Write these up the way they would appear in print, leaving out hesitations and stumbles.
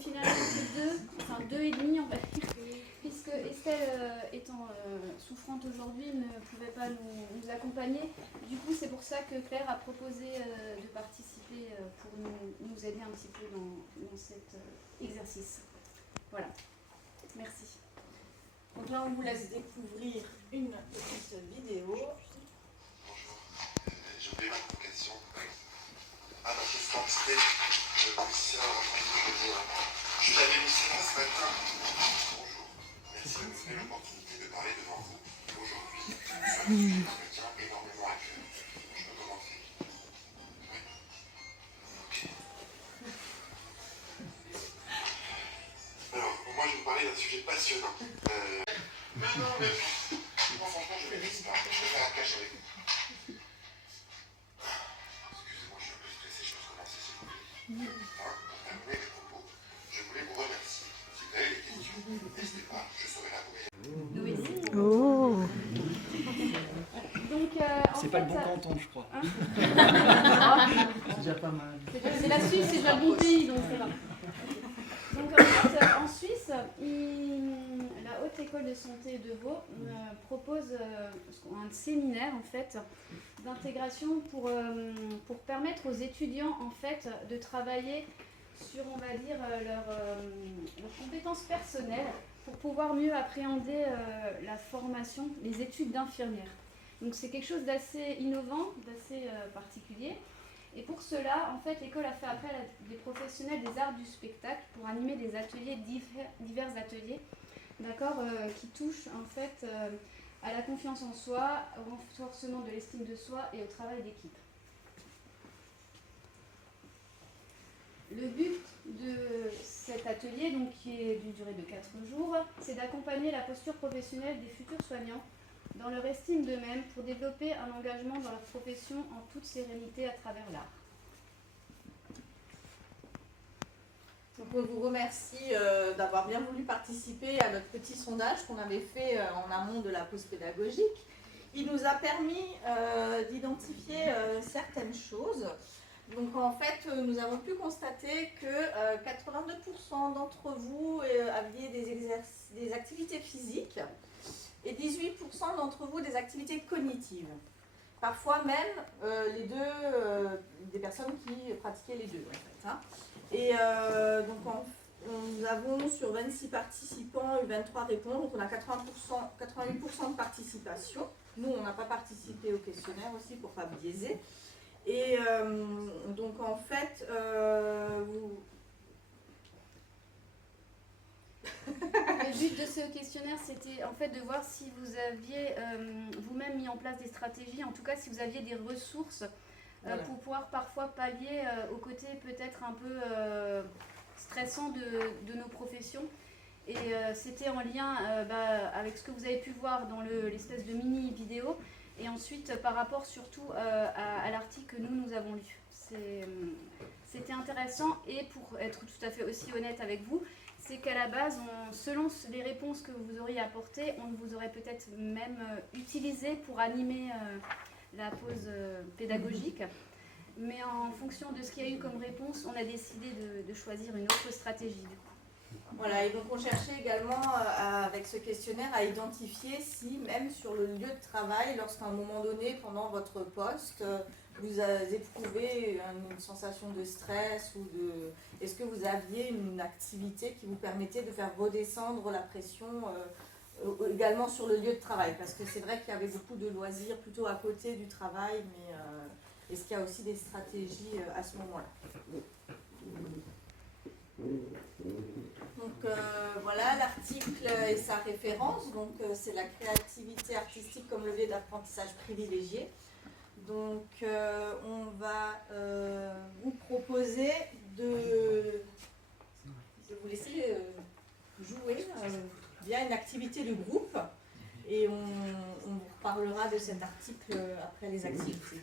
finalement que deux, enfin deux et demi, on va dire, puisque Estelle, étant souffrante aujourd'hui, ne pouvait pas nous accompagner. Du coup, c'est pour ça que Claire a proposé de participer pour nous aider un petit peu dans cet exercice. Voilà. Merci. Donc là, on vous laisse découvrir une petite vidéo. Bonjour, j'ai oublié ma convocation. Ah, ma question extrait, je l'avais mis ce matin. Bonjour, merci de me donner l'opportunité de parler devant vous aujourd'hui sur un sujet qui me tient énormément à cœur. Je peux commencer? Oui. Ok. Alors, moi je vais vous parler d'un sujet passionnant. Mais non, mais moi franchement je ne maîtrise pas. Je vais faire un cache avec vous. Excusez-moi, je suis un peu stressé, je peux commencer s'il vous plaît. Pour terminer mes propos, je voulais vous remercier. Si vous avez des questions, n'hésitez pas, je serai là pour aider. Oh. Donc, c'est pas le bon canton, je crois. Hein C'est déjà pas mal. C'est la Suisse, c'est déjà le bon pays, donc ça va. Donc en fait, en Suisse, la Haute École de Santé de Vaud propose un séminaire en fait d'intégration pour permettre aux étudiants en fait de travailler sur, on va dire, leurs compétences personnelles pour pouvoir mieux appréhender la formation, les études d'infirmière. Donc c'est quelque chose d'assez innovant, d'assez particulier. Et pour cela, en fait, l'école a fait appel à des professionnels des arts du spectacle pour animer des ateliers, divers ateliers, d'accord, qui touchent en fait à la confiance en soi, au renforcement de l'estime de soi et au travail d'équipe. Le but de cet atelier, donc, qui est d'une durée de 4 jours, c'est d'accompagner la posture professionnelle des futurs soignants dans leur estime d'eux-mêmes pour développer un engagement dans leur profession en toute sérénité à travers l'art. Donc on vous remercie d'avoir bien voulu participer à notre petit sondage qu'on avait fait en amont de la pause pédagogique. Il nous a permis d'identifier certaines choses. Donc en fait, nous avons pu constater que 82% d'entre vous aviez des activités physiques et 18% d'entre vous des activités cognitives. Parfois même les deux, des personnes qui pratiquaient les deux en fait. Hein. Et donc nous avons sur 26 participants eu 23 réponses, donc on a 88% de participation. Nous, on n'a pas participé au questionnaire aussi pour ne pas biaiser. Et donc en fait, Le but de ce questionnaire, c'était en fait de voir si vous aviez vous-même mis en place des stratégies, en tout cas si vous aviez des ressources voilà. pour pouvoir parfois pallier au côté peut-être un peu stressant de nos professions. Et c'était en lien avec ce que vous avez pu voir dans l'espèce de mini vidéo. Et ensuite, par rapport surtout à l'article que nous avons lu. C'était intéressant et pour être tout à fait aussi honnête avec vous, c'est qu'à la base, selon les réponses que vous auriez apportées, on vous aurait peut-être même utilisé pour animer la pause pédagogique. Mais en fonction de ce qu'il y a eu comme réponse, on a décidé de choisir une autre stratégie du coup. Voilà, et donc on cherchait également avec ce questionnaire à identifier si même sur le lieu de travail, lorsqu'à un moment donné, pendant votre poste, vous avez éprouvé une sensation de stress ou de... Est-ce que vous aviez une activité qui vous permettait de faire redescendre la pression également sur le lieu de travail? Parce que c'est vrai qu'il y avait beaucoup de loisirs plutôt à côté du travail, mais est-ce qu'il y a aussi des stratégies à ce moment-là? Donc voilà l'article et sa référence, donc c'est la créativité artistique comme levier d'apprentissage privilégié. Donc on va vous proposer de vous laisser jouer via une activité de groupe et on parlera de cet article après les activités.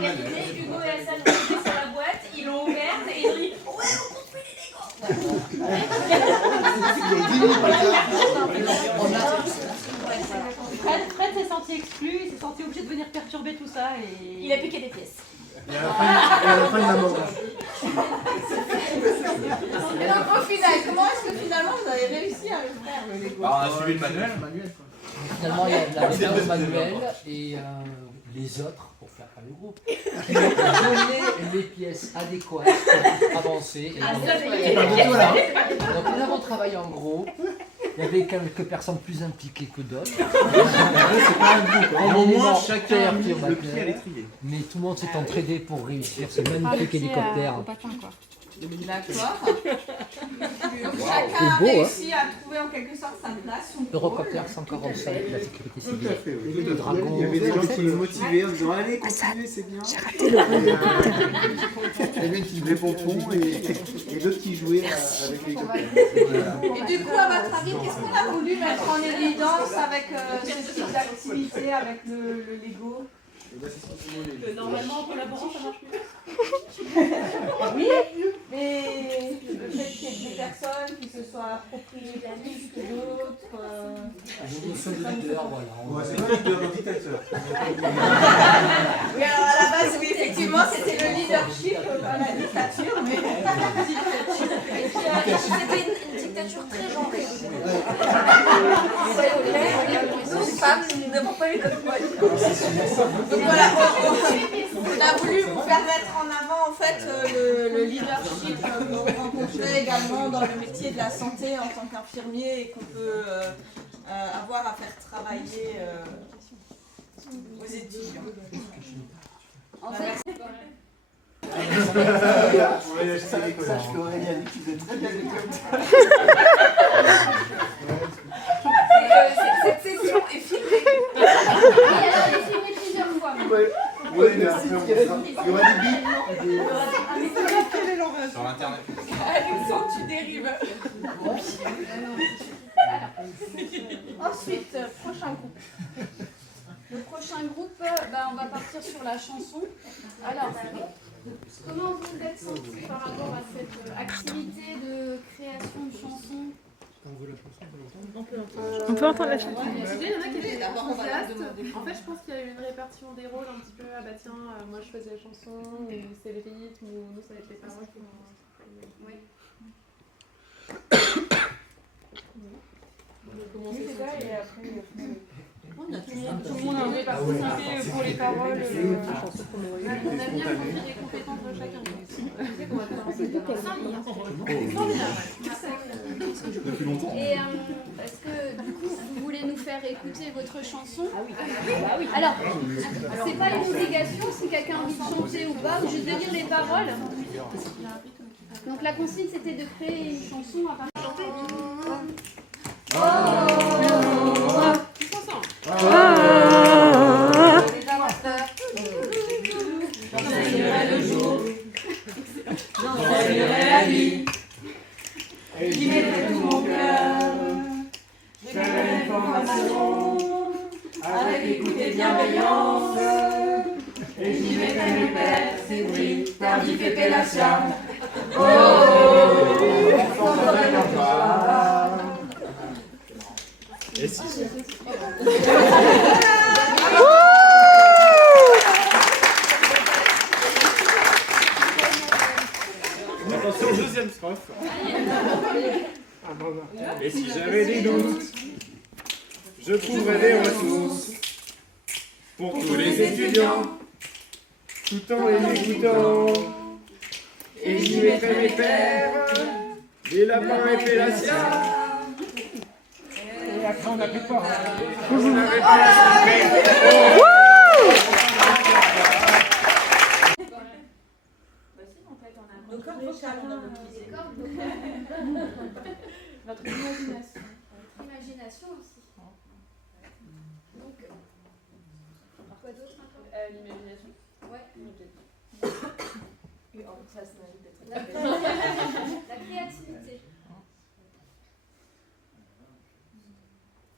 terminé, Hugo et Hassan ont sauté sur la boîte, ils l'ont ouverte et ils ont dit ouais, on construit les Legos. Fred s'est senti exclu, il s'est senti obligé de venir perturber tout ça et... Il a piqué des pièces. Et à la fin, il m'a mangé. Et donc au final, comment est-ce que finalement vous avez réussi à le faire le Lego? On a suivi le manuel. Finalement, il y a la méthode manuelle et les autres, pour faire pas le groupe, qui ont donné les pièces adéquates pour avancer. Et donc, nous avons travaillé en groupe. Il y avait quelques personnes plus impliquées que d'autres. C'est pas un groupe. Au moins, chacun a mis le le pied à l'étrier. Mais tout le monde s'est entraidé pour réussir ce magnifique hélicoptère. D'accord. Donc chacun a beau, hein. réussi à trouver en quelque sorte sa place, son rôle. Eurocopter 145, la sécurité Tout civile. à fait. Oui. Le dragon. Il y avait des gens qui me motivaient en disant allez, continuez, c'est bien. Il y avait qui jouaient pompon et d'autres qui jouaient avec les copains. Et du coup, à votre avis, qu'est-ce qu'on a voulu mettre en évidence avec ce type d'activité, avec le Lego? Normalement, en collaborant, ça marche mieux. Oui, mais le fait qu'il y ait des personnes qui se soient appropriées plus que d'autres. Nous sommes leaders, voilà. C'est toi qui dois dictateur. Oui, alors à la base, oui, effectivement, c'était le leadership, pas la dictature, mais. C'était une dictature très genrée. Soyons clairs, nous, femmes, nous n'avons pas eu notre mot. Donc voilà, on a voulu vous faire mettre en avant en fait le leadership que vous rencontrez également dans le métier de la santé en tant qu'infirmier et qu'on peut avoir à faire travailler aux étudiants. En fait, Sache qu'Aurélie a dit qu'il faisait très bien l'hélicoptère. Cette session est filmée. oui, alors j'ai filmé plusieurs fois. Oui, mais après, il y aura des billes. Sur l'internet. Alexandre, tu dérives. Ensuite, prochain groupe. Le prochain groupe, on va partir sur la chanson. Alors, comment vous êtes sentis par rapport à cette activité de création de chansons? On peut entendre la chanson. Il y en a qui étaient D'abord, on va leur enthousiastes. demander. En fait, je pense qu'il y a eu une répartition des rôles un petit peu. Ah bah tiens, moi je faisais la chanson, ou c'est le rythme, ou nous ça va être les paroles. Oui. Commencer ça et après. On a Tout le monde a un peu participé pour les paroles. On aime bien confier des compétences de chacun. Et est-ce que du coup vous voulez nous faire écouter votre chanson? Ah oui. Alors, c'est pas une obligation si quelqu'un a envie de chanter ou pas, ou juste de dire les paroles. Donc la consigne c'était de créer une chanson à partir de... Tous ensemble. J'enseignerai le jour, j'enseignerai la vie, et j'y mettrai tout mon cœur. Je ferai l'information avec écoute et bienveillance, et j'y mettrai mes pères, Cédric, Tardif et Pélatia. Oh, on ferait leur part. Et si. Attention, deuxième strophe. Et si j'avais des doutes, je trouverais des ressources pour tous les étudiants, tout en les écoutant. Et j'y mettrais mes pères, des lapins et Pélatia. Et après on n'a plus peur. On n'avait pas la Donc, comme vocal, on a mobilisé. Votre imagination. Votre imagination aussi. Donc, quoi d'autre encore? L'imagination. Ouais. Ça, ça mérite d'être La créativité.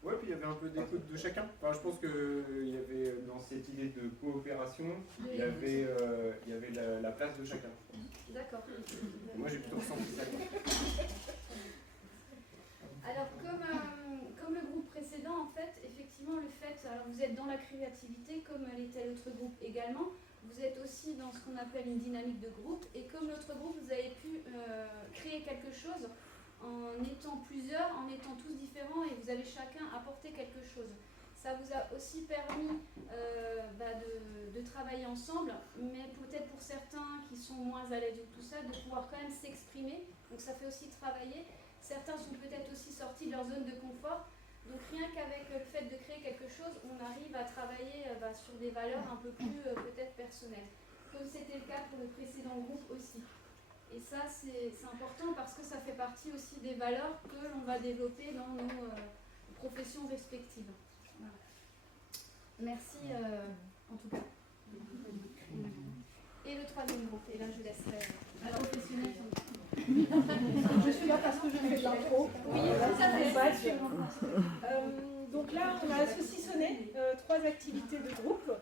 Ouais, puis il y avait un peu d'écoute de chacun. Enfin, je pense qu'il y avait dans cette idée de coopération, il y avait la place de chacun. D'accord. Moi j'ai plutôt ressenti ça. Alors comme le groupe précédent, en fait, effectivement le fait, alors vous êtes dans la créativité comme l'était l'autre groupe également, vous êtes aussi dans ce qu'on appelle une dynamique de groupe, et comme l'autre groupe, vous avez pu créer quelque chose en étant plusieurs, en étant tous différents, et vous avez chacun apporté quelque chose. Ça vous a aussi permis de travailler ensemble, mais peut-être pour certains qui sont moins à l'aise de tout ça, de pouvoir quand même s'exprimer, donc ça fait aussi travailler. Certains sont peut-être aussi sortis de leur zone de confort, donc rien qu'avec le fait de créer quelque chose, on arrive à travailler sur des valeurs un peu plus peut-être personnelles, comme c'était le cas pour le précédent groupe aussi. Et ça c'est important parce que ça fait partie aussi des valeurs que l'on va développer dans nos professions respectives. Voilà. Merci en tout cas. Et le troisième groupe, et là je laisserai à la professionnelle. Je suis là parce que je fais de l'intro. Oui, ça fait. Donc là, on a saucissonné 3 activités de groupe.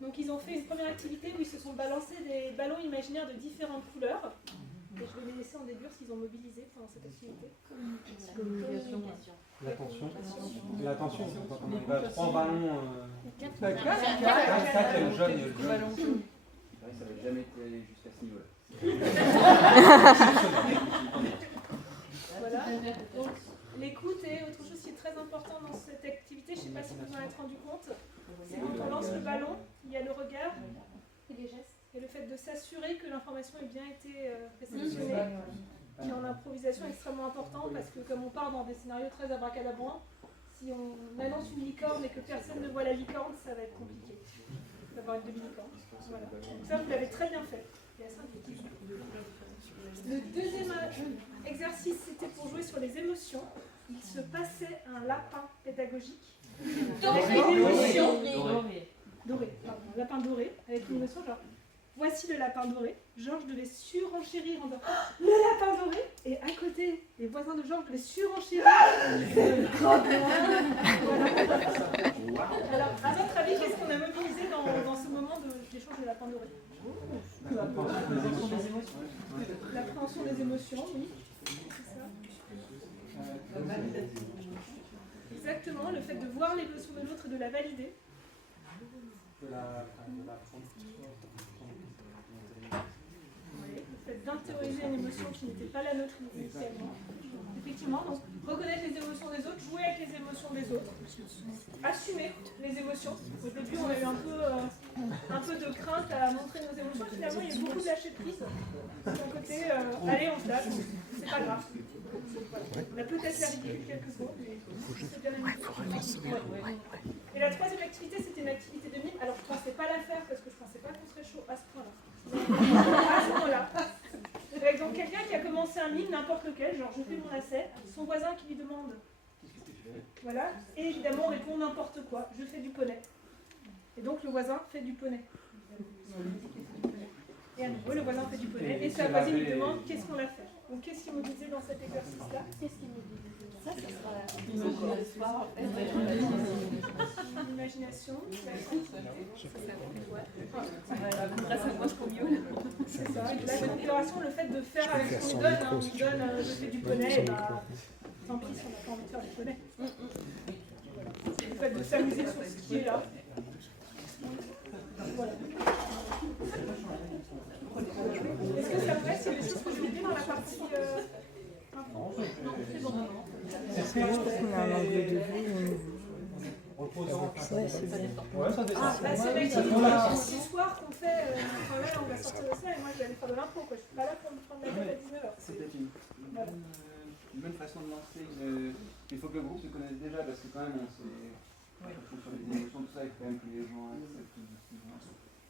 Donc ils ont fait une première activité où ils se sont balancés des ballons imaginaires de différentes couleurs. Et je vais les laisser en déduire s'ils ont mobilisé pendant cette activité. Communication. L'attention, quand on arrive à 3 ballons. 4, le jaune. Ça va jamais été allé jusqu'à ce niveau-là. Voilà. Donc l'écoute est autre chose qui est très important dans cette activité. Je ne sais pas si vous en êtes rendu compte. C'est quand on lance le ballon, il y a le regard Et les gestes. et le fait de s'assurer que l'information ait bien été réceptionnée, qui est en improvisation extrêmement important parce que comme on part dans des scénarios très abracadabrants, si on annonce une licorne et que personne ne voit la licorne, ça va être compliqué d'avoir une demi-licorne. Voilà. Donc ça, vous l'avez très bien fait. C'est assez intuitif. Le deuxième exercice, c'était pour jouer sur les émotions. Il se passait un lapin pédagogique avec une émotion doré, pardon, un lapin doré avec une émotion genre voici le lapin doré. Georges devait surenchérir en disant le lapin doré, et à côté les voisins de Georges devaient surenchérir. Voilà. Alors à votre avis, qu'est-ce qu'on a mobilisé dans ce moment d'échange de lapin doré? L'appréhension des émotions, oui. C'est ça. Exactement, le fait de voir l'émotion de l'autre et de la valider. Oui, le fait d'intérioriser une émotion qui n'était pas la nôtre initialement. Effectivement, donc reconnaître les émotions des autres, jouer avec les émotions des autres, assumer les émotions. Au début, on a eu un peu de crainte à montrer nos émotions. Finalement, il y a beaucoup de lâcher prise. D'un côté, allez, on se lâche, c'est pas grave. On a peut-être la ridicule quelques secondes, mais c'est bien amusant. Et la troisième activité, c'était une activité de mime. Alors, je ne pensais pas la faire parce que je ne pensais pas qu'on serait chaud à ce point-là. À ce moment-là. Avec donc quelqu'un qui a commencé un mime, n'importe lequel, genre je fais mon lacet, son voisin qui lui demande. Voilà, et évidemment on répond n'importe quoi, je fais du poney. Et donc le voisin fait du poney. Et à nouveau le voisin fait du poney, et sa voisine lui demande qu'est-ce qu'on a fait. Donc qu'est-ce qui est mobilisé dans cet exercice-là? Qu'est-ce qui est mobilisé? Ça sera l'imagination, la créativité. C'est ça, la coopération, le fait de faire avec ce qu'on nous donne. On nous donne, je fais du poney, et bah, tant pis si on n'a pas envie de faire du poney. Voilà. Le fait de s'amuser sur ce qui est là. Voilà. Est-ce que ça vous reste? Il y a des choses que je vais dire dans la partie... Non, c'est bon. Est-ce qu'on a un angle de vue reposant? C'est l'activité du soir qu'on fait. Enfin là, on va sortir de ça et moi je vais aller faire de l'impro. Je ne suis pas là pour me prendre la tête à 19h. C'est peut-être une bonne façon de lancer. Il faut que le groupe se connaisse déjà parce que quand même on s'est. Sur les émotions, tout ça, il faut quand même que les gens acceptent.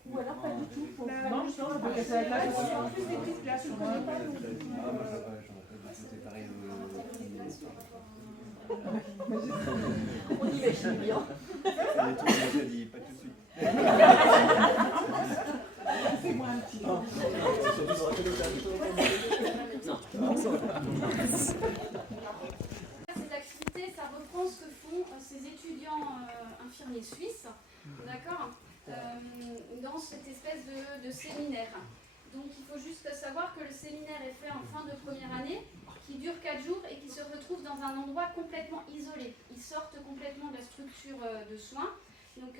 Ou alors pas du tout. Non, je peux casser la glace. En plus des petites glaces, je ne connais pas. C'est pareil. On imagine bien. Les trucs, on a dit pas tout de suite. C'est moi un petit peu. Ces activités, ça reprend ce que font ces étudiants infirmiers suisses, d'accord, dans cette espèce de séminaire. Donc il faut juste savoir que le séminaire est fait en fin de première année, qui dure 4 jours et qui se retrouve dans un endroit complètement isolé. Ils sortent complètement de la structure de soins. Donc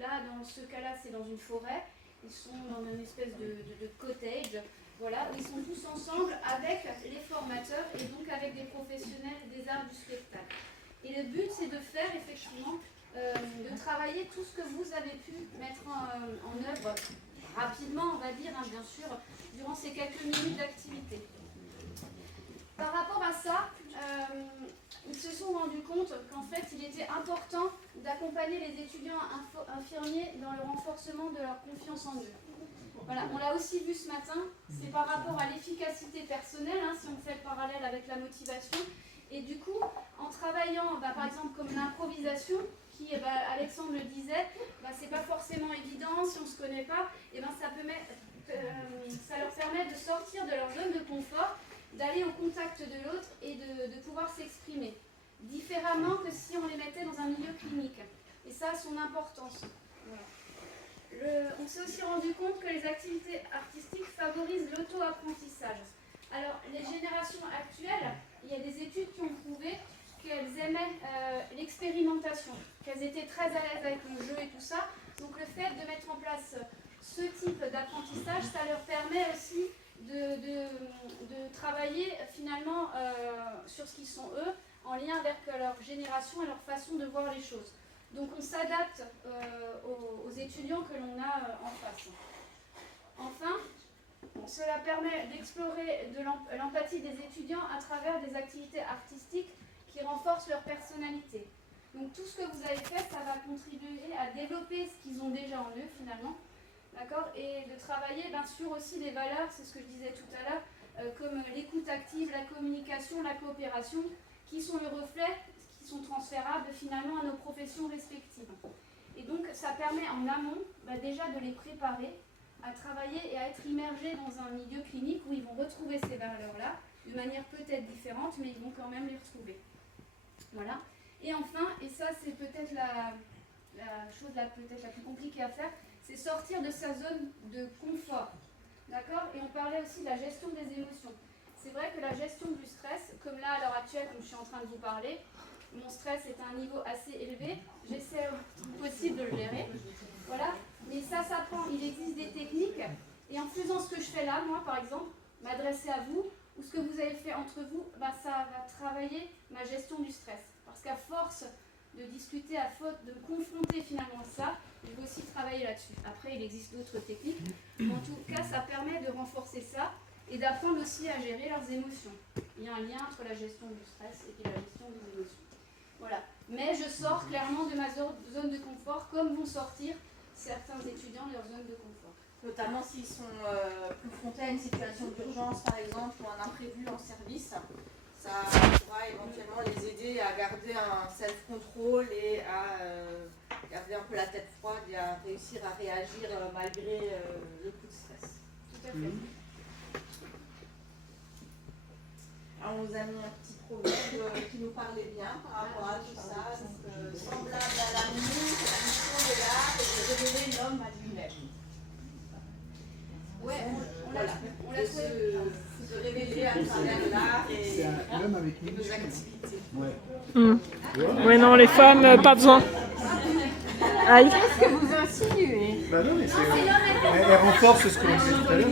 là, dans ce cas-là, c'est dans une forêt. Ils sont dans une espèce de cottage, voilà, où ils sont tous ensemble avec les formateurs et donc avec des professionnels des arts du spectacle. Et le but, c'est de faire effectivement, de travailler tout ce que vous avez pu mettre en œuvre rapidement, on va dire, hein, bien sûr, durant ces quelques minutes d'activité. Par rapport à ça, ils se sont rendus compte qu'en fait, il était important d'accompagner les étudiants infirmiers dans le renforcement de leur confiance en eux. Voilà, on l'a aussi vu ce matin, c'est par rapport à l'efficacité personnelle, hein, si on fait le parallèle avec la motivation. Et du coup, en travaillant, par exemple, comme l'improvisation, qui, Alexandre le disait, c'est pas forcément évident, si on ne se connaît pas, ça leur permet de sortir de leur zone de confort, d'aller au contact de l'autre et de pouvoir s'exprimer différemment que si on les mettait dans un milieu clinique. Et ça a son importance. Voilà. On s'est aussi rendu compte que les activités artistiques favorisent l'auto-apprentissage. Alors, les générations actuelles, il y a des études qui ont prouvé qu'elles aimaient l'expérimentation, qu'elles étaient très à l'aise avec le jeu et tout ça. Donc le fait de mettre en place ce type d'apprentissage, ça leur permet aussi de travailler finalement sur ce qu'ils sont eux, en lien avec leur génération et leur façon de voir les choses. Donc on s'adapte aux étudiants que l'on a en face. Enfin, cela permet d'explorer l'empathie des étudiants à travers des activités artistiques qui renforcent leur personnalité. Donc tout ce que vous avez fait, ça va contribuer à développer ce qu'ils ont déjà en eux finalement, d'accord, et de travailler bien sûr aussi les valeurs, c'est ce que je disais tout à l'heure, comme l'écoute active, la communication, la coopération, qui sont le reflet, qui sont transférables finalement à nos professions respectives. Et donc ça permet en amont déjà de les préparer à travailler et à être immergés dans un milieu clinique où ils vont retrouver ces valeurs-là, de manière peut-être différente, mais ils vont quand même les retrouver. Voilà. Et enfin, et ça c'est peut-être la chose peut-être la plus compliquée à faire, c'est sortir de sa zone de confort. D'accord ? Et on parlait aussi de la gestion des émotions. C'est vrai que la gestion du stress, comme là à l'heure actuelle, comme je suis en train de vous parler, mon stress est à un niveau assez élevé, j'essaie au possible de le gérer. Voilà. Mais ça s'apprend, il existe des techniques, et en faisant ce que je fais là, moi par exemple, m'adresser à vous, ou ce que vous avez fait entre vous, ça va travailler ma gestion du stress. Parce qu'à force de discuter, à force de confronter finalement ça, je vais aussi travailler là-dessus. Après, il existe d'autres techniques, mais en tout cas, ça permet de renforcer ça et d'apprendre aussi à gérer leurs émotions. Il y a un lien entre la gestion du stress et puis la gestion des émotions. Voilà. Mais je sors clairement de ma zone de confort, comme vont sortir certains étudiants de leur zone de confort. Notamment s'ils sont confrontés à une situation d'urgence, par exemple, ou un imprévu en service. Ça pourra éventuellement les aider à garder un self-control et à garder un peu la tête froide et à réussir à réagir malgré le coup de stress. Tout à fait. Alors, on vous a mis un petit proverbe qui nous parlait bien par rapport à tout ça. Donc, semblable à l'amour, la mission de l'art et de révéler l'homme à lui-même. Ouais, on voilà. On l'a trouvé. Se révéler à travers l'art et nos activités. Ouais. Ouais, non, les femmes, pas besoin. Aïe. Qu'est-ce que vous insinuez? Bah non, mais elle renforce ce qu'on disait tout à l'heure.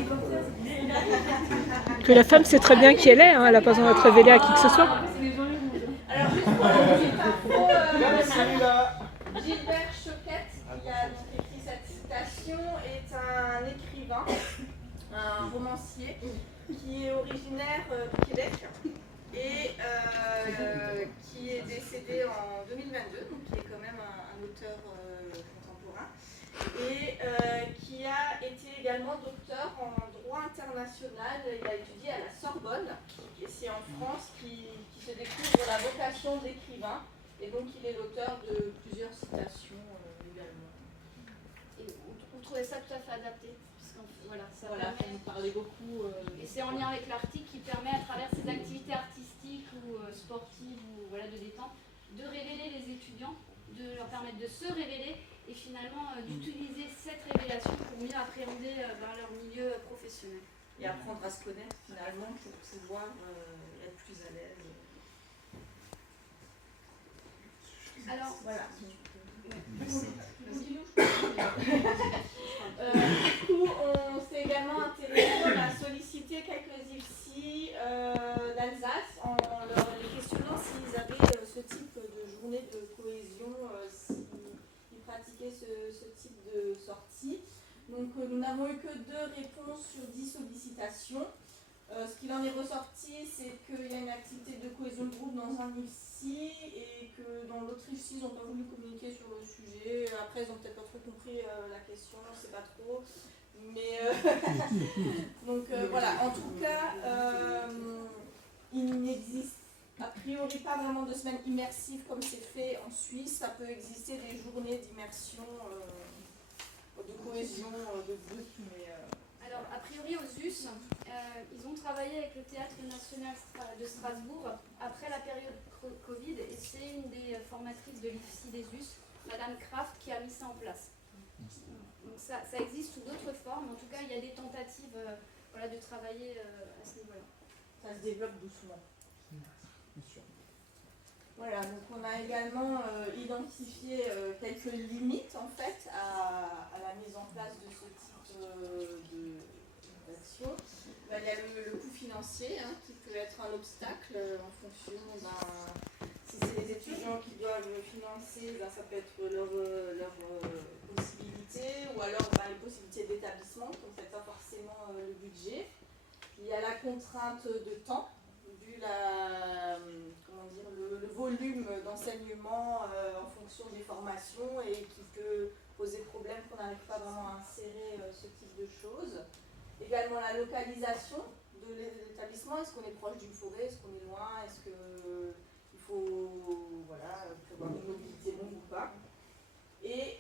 Que la femme sait très bien qui elle est, hein, elle n'a pas besoin d'être révélée à qui que ce soit. Alors, juste pour une petite info, Gilbert Choquette, qui a donc écrit cette citation, est un écrivain, un romancier, qui est originaire du Québec et qui est décédé en 2022, donc qui est quand même un auteur contemporain, et qui a été également docteur en droit international. Il a étudié à la Sorbonne, et c'est en France qu'il se découvre la vocation d'écrivain, et donc il est l'auteur de plusieurs citations également. Et on trouvait ça tout à fait adapté. Voilà, ça nous parlait beaucoup. Et c'est en lien avec l'article qui permet, à travers ces activités artistiques ou sportives ou de détente, de révéler les étudiants, de leur permettre de se révéler et finalement d'utiliser cette révélation pour mieux appréhender leur milieu professionnel. Et apprendre à se connaître finalement pour pouvoir être plus à l'aise. Alors, voilà. Du coup, on s'est également intéressé, on a sollicité quelques IFSI d'Alsace en les questionnant s'ils avaient ce type de journée de cohésion, s'ils pratiquaient ce type de sortie. Donc nous n'avons eu que 2 réponses sur 10 sollicitations. Ce qu'il en est ressorti, c'est qu'il y a une activité de cohésion de groupe dans un IFSI et que dans l'autre IFSI, ils n'ont pas voulu communiquer sur le sujet. Après, ils n'ont peut-être pas trop compris la question, je ne sais pas trop. Mais donc voilà, en tout cas, il n'existe a priori pas vraiment de semaines immersives comme c'est fait en Suisse. Ça peut exister des journées d'immersion, de cohésion, de groupe, mais... Alors, a priori, aux US, ils ont travaillé avec le Théâtre National de Strasbourg après la période Covid, et c'est une des formatrices de l'IFSI des US, Madame Kraft, qui a mis ça en place. Donc ça existe sous d'autres formes, en tout cas, il y a des tentatives de travailler à ce niveau-là. Ça se développe doucement. Voilà, donc on a également identifié quelques limites en fait à la mise en place de ce type d'action. Il y a le coût financier qui peut être un obstacle en fonction si c'est les étudiants qui doivent financer, ça peut être leur possibilité ou alors les possibilités d'établissement, donc c'est pas forcément le budget. Il y a la contrainte de temps, vu le volume d'enseignement en fonction des formations et qui peut poser problème qu'on n'arrive pas vraiment à insérer ce type de choses. Également la localisation de l'établissement, est-ce qu'on est proche d'une forêt, est-ce qu'on est loin, est-ce qu'il faut prévoir une mobilité longue ou pas. Et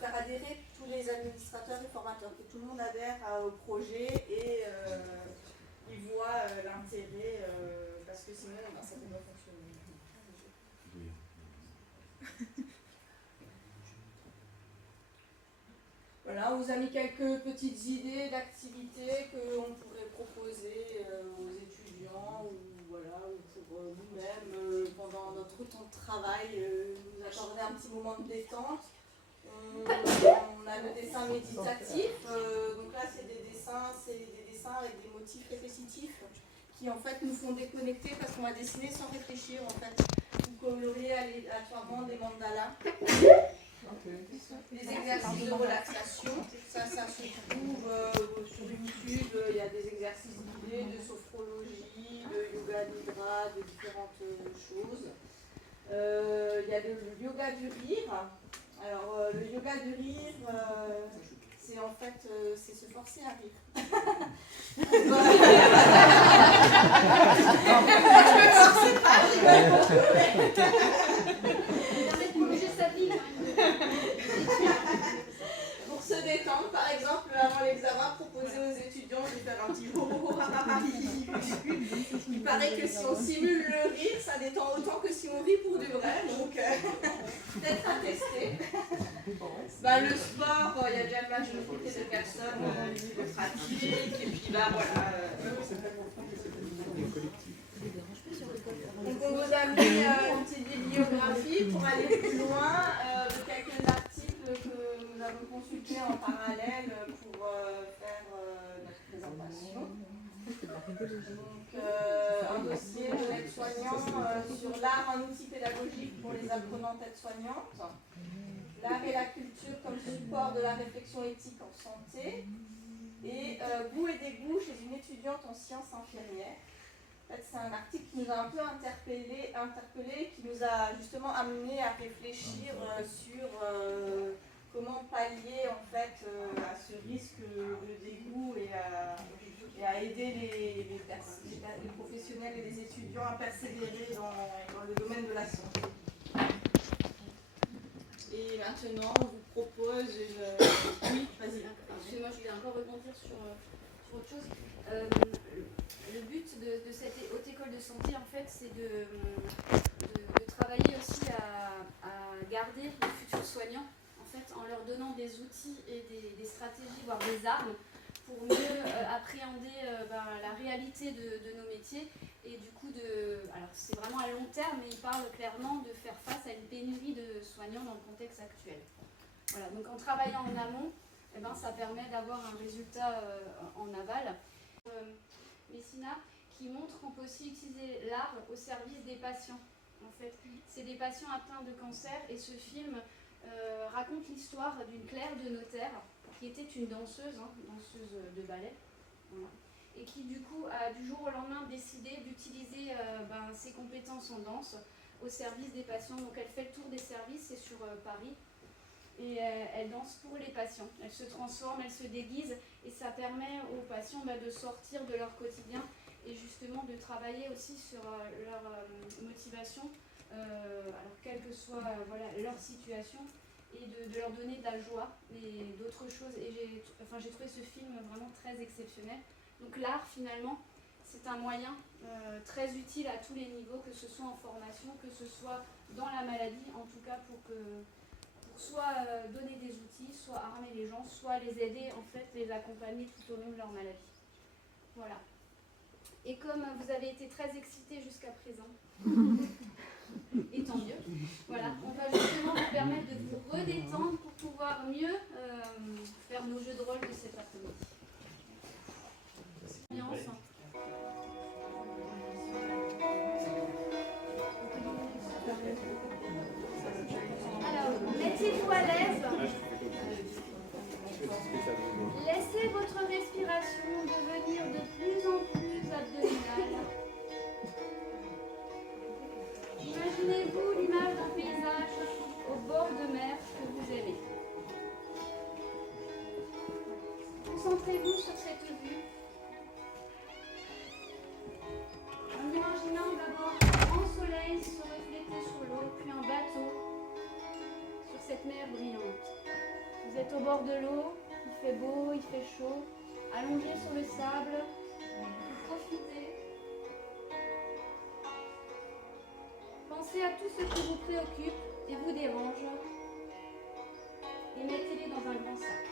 faire adhérer tous les administrateurs et formateurs, que tout le monde adhère au projet et y voit l'intérêt, parce que sinon ça ne peut pas fonctionner. Voilà, on vous a mis quelques petites idées d'activités qu'on pourrait proposer aux étudiants ou pour nous-mêmes pendant notre temps de travail, nous accorder un petit moment de détente. On a le dessin méditatif, donc là c'est des dessins avec des motifs répétitifs qui en fait nous font déconnecter parce qu'on va dessiner sans réfléchir en fait, ou colorier aléatoirement des mandalas. Les exercices de relaxation, ça se trouve sur YouTube, il y a des exercices guidés de sophrologie, de yoga nidra, de différentes choses. Il y a le yoga du rire. Alors le yoga du rire, c'est en fait c'est se forcer à rire. Je me force pas, pour se détendre, par exemple, avant l'examen, proposer aux étudiants de faire un petit il paraît que si on simule le rire, ça détend autant que si on rit pour du vrai, donc peut-être à tester. Le sport, il y a déjà une majorité de personnes qui le pratiquent, et puis Donc on vous a mis une petite bibliographie pour aller plus loin de quelques articles que nous avons consultés en parallèle pour faire notre présentation. Donc un dossier de l'aide-soignant sur l'art, un outil pédagogique pour les apprenantes aides-soignantes. L'art et la culture comme support de la réflexion éthique en santé. Et goût et dégoût chez une étudiante en sciences infirmières. En fait, c'est un article qui nous a un peu interpellé, qui nous a justement amené à réfléchir sur comment pallier en fait à ce risque de dégoût et à aider les professionnels et les étudiants à persévérer dans le domaine de la santé. Et maintenant, on vous propose une... Oui, vas-y. Excusez-moi, je voulais encore rebondir sur autre chose. le but de cette haute école de santé, en fait, c'est de travailler aussi à garder les futurs soignants, en fait, en leur donnant des outils et des stratégies, voire des armes, pour mieux appréhender la réalité de nos métiers. Et du coup, alors c'est vraiment à long terme, mais il parle clairement de faire face à une pénurie de soignants dans le contexte actuel. Voilà, donc en travaillant en amont, ça permet d'avoir un résultat en aval. Messina qui montre qu'on peut aussi utiliser l'art au service des patients. En fait, c'est des patients atteints de cancer et ce film raconte l'histoire d'une Claire de Notaire qui était une danseuse, danseuse de ballet, voilà, et qui du coup a du jour au lendemain décidé d'utiliser ses compétences en danse au service des patients. Donc elle fait le tour des services, c'est sur Paris. Et elle danse pour les patients. Elle se transforme, elle se déguise et ça permet aux patients de sortir de leur quotidien et justement de travailler aussi sur leur motivation, alors quelle que soit leur situation, et de leur donner de la joie et d'autres choses. Et j'ai trouvé ce film vraiment très exceptionnel. Donc l'art finalement, c'est un moyen très utile à tous les niveaux, que ce soit en formation, que ce soit dans la maladie, en tout cas pour soit donner des outils, soit armer les gens, soit les aider, en fait, les accompagner tout au long de leur maladie. Voilà. Et comme vous avez été très excités jusqu'à présent, et tant mieux, voilà, on va justement vous permettre de vous redétendre pour pouvoir mieux faire nos jeux de rôle de cet après-midi. Alors, mettez-vous à l'aise. Laissez votre respiration devenir de plus en plus abdominale. Imaginez-vous l'image d'un paysage au bord de mer que vous aimez. Concentrez-vous sur cette vue. En imaginant d'abord un grand soleil se refléter sur l'eau, puis un bateau sur cette mer brillante. Vous êtes au bord de l'eau, il fait beau, il fait chaud, allongé sur le sable, vous profitez. Pensez à tout ce qui vous préoccupe et vous dérange et mettez-les dans un grand sac.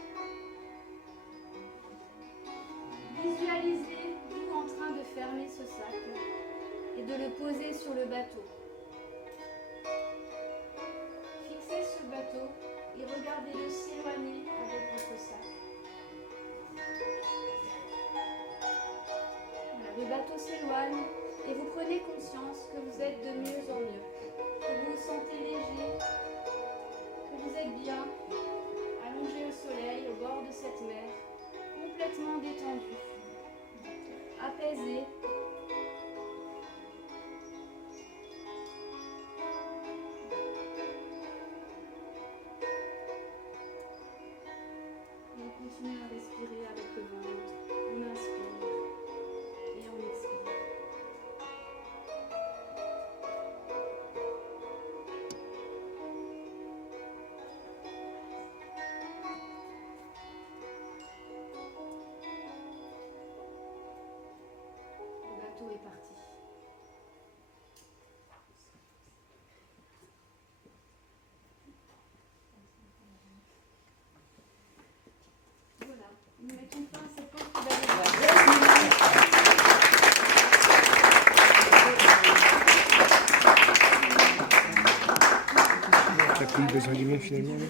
Visualisez-vous en train de fermer ce sac et de le poser sur le bateau. Fixez ce bateau et regardez-le s'éloigner avec votre sac. Voilà, le bateau s'éloigne et vous prenez conscience que vous êtes de mieux en mieux, que vous vous sentez léger, que vous êtes bien, allongé au soleil, au bord de cette mer, complètement détendu, apaisé. Continuez à respirer avec le ventre. On inspire et on expire. Le bateau est parti. Voilà, nous mettons fin à cette pause T'as plus besoin du monde finalement.